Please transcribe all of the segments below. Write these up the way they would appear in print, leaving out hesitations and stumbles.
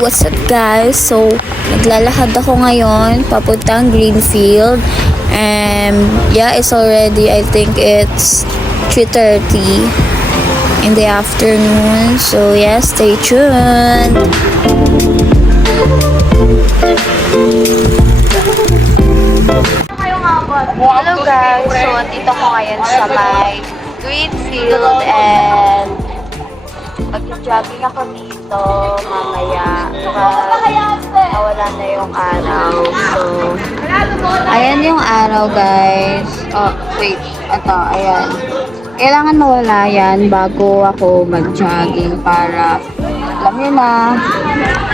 what's up guys? So, naglalakad ako ngayon papuntang Greenfield. And yeah, it's already, I think it's 3:30 in the afternoon. So yeah, stay tuned. Hello guys! So, andito ko ngayon sa may Greenfield and mag-jogging ako dito mamaya nawala na yung araw. So, ayan yung araw guys. Oh, wait. Ito, ayan. Kailangan mawala yan bago ako mag-jogging para, alam nyo na,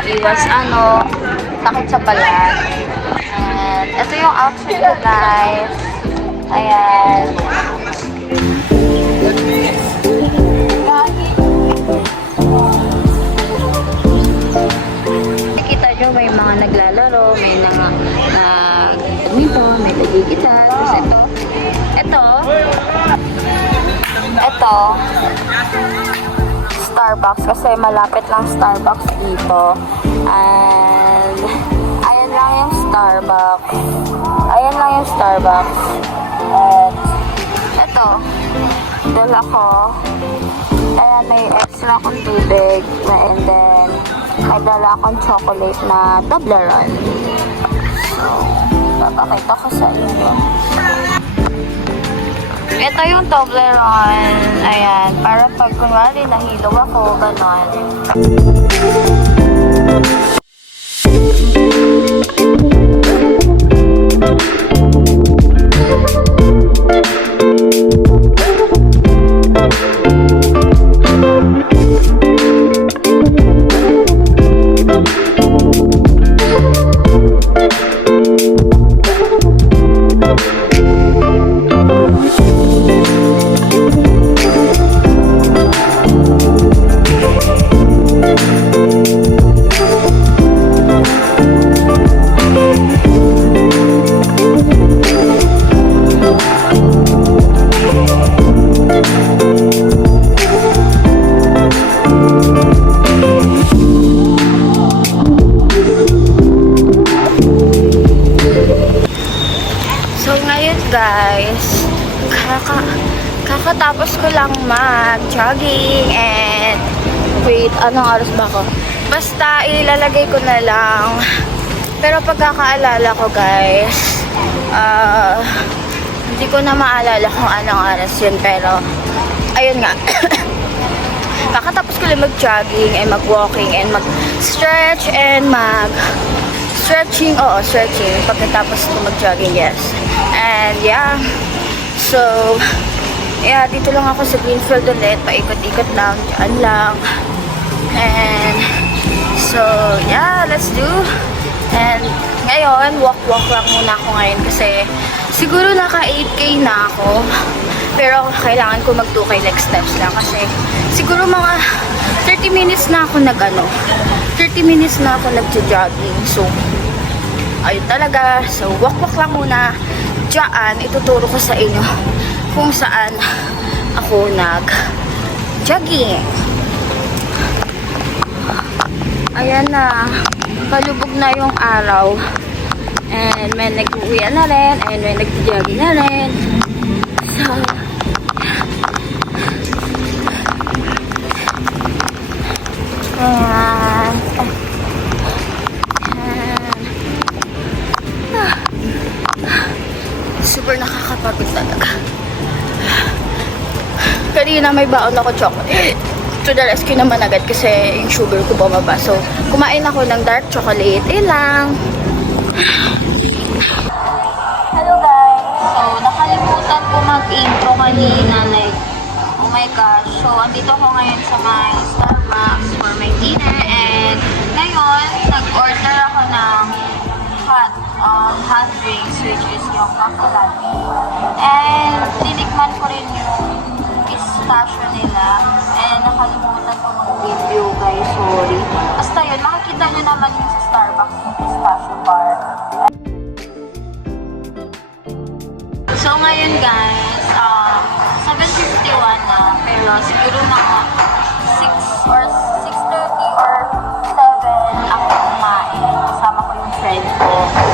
iwas sakit sa balat. And ito yung outfit ko guys. Ayan. Kita nyo may mga naglalaro, may nag-badminton, may nagigita. Ito, Starbucks kasi malapit lang Starbucks dito. And ayan lang yung Starbucks. And ito, dala ko. Ayan, may extra akong tubig. And then, may dala akong chocolate na Toblerone. So, papakita ko sa inyo. Ito yung Toblerone. Ayan, para pag kunwari nahilo ako, ganon. Guys, kakatapos ko lang mag-jogging and wait, anong oras ba ako? Basta ilalagay ko na lang. Pero pagkakaalala ko guys, hindi ko na maalala kung anong oras yun, pero ayun nga. Kakatapos ko lang mag-jogging and mag-walking and mag-stretch and stretching pagkatapos ko mag-jogging, yes. And yeah, so yeah, dito lang ako sa Greenfield ulit, paikot-ikot lang, dyan lang. And so yeah, let's do. And ngayon, walk lang muna ako ngayon kasi siguro naka 8K na ako, pero kailangan ko mag 2K leg steps lang kasi siguro mga 30 minutes na ako nag-jogging. So ayun talaga. So walk lang muna. Diyan, ituturo ko sa inyo kung saan ako nag-jogging. Ayan na, palubog na yung araw. And may nag-uwian na rin, and may nag-jogging na rin. So, ayan. Super nakakapagod talaga. Kanina may baon ako chocolate. To the rescue naman agad kasi yung sugar ko bumaba. So, kumain ako ng dark chocolate. Lang. Hello guys. So, nakalimutan ko mag-intro kanina. Like, oh my gosh. So, andito ako ngayon sa my Starbucks for my dinner. And ngayon, nag-order ako ng hot drinks, which is yung cafe latte. And tinikman ko rin yung pistachio nila. And nakalimutan ko mag-video guys, sorry. Basta yun, makikita nyo naman yung sa Starbucks yung pistachio bar. So ngayon guys, 7:51 na, pero siguro na 6 or 6:30 or 7 ako ko.